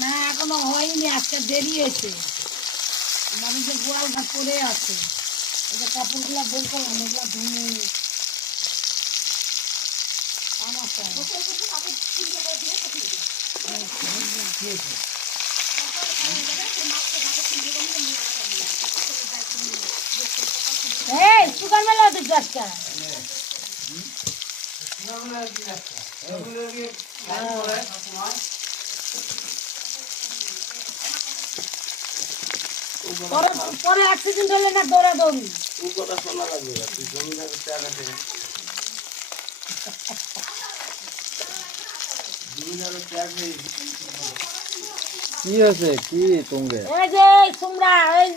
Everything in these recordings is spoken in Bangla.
না এখনো হয়নি, আজকে দেরি হয়েছে। মানুষের গোয়াল ঘাট করে আছে, কাপড়গুলা বের করলাম, এগুলা ধুয়ে সুগার মেলা তো যাচ্ছে। পরে অ্যাক্সিডেন্ট হলে না দৌড়াদৌড়ি কি হয়েছে? কি তোমরা এই যে তোমরা এই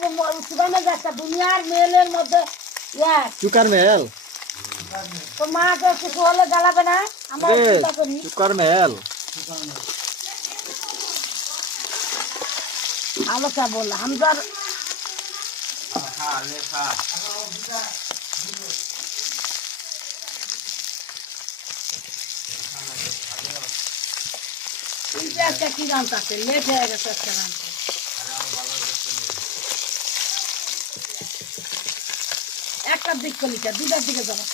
সুগামে যাচ্ছে দুনিয়ার মেলের মধ্যে চুকার মেল তো মাকে কিছু হলে জ্বালাবে না। আমরা চিন্তা করি চুকার মেল আলোচনা বল হামজার একটা কি রান্না আছে, লেট হয়ে গেছে একটা রান্না। একটার দিক কলিটা দুটার দিকে জমা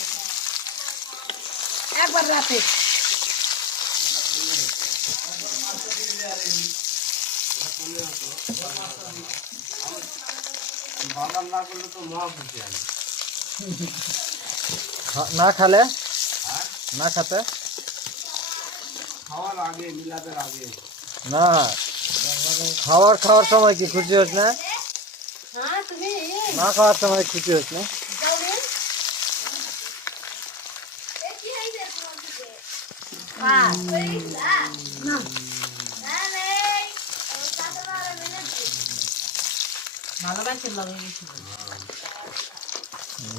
একবার রাতে না খালে না খাতে খাওয়ার আগে মিলাদের আগে না খাওয়ার সময় কি খুশি হোস না? না খাওয়ার সময় খুশি হোস না?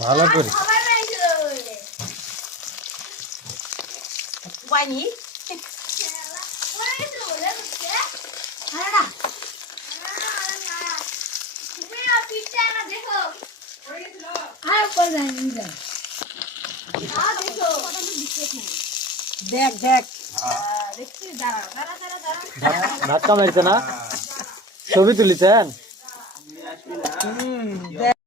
ভালো করি দেখ দেখ ধাক্কা মারছে না? ছবি তুলিছেন?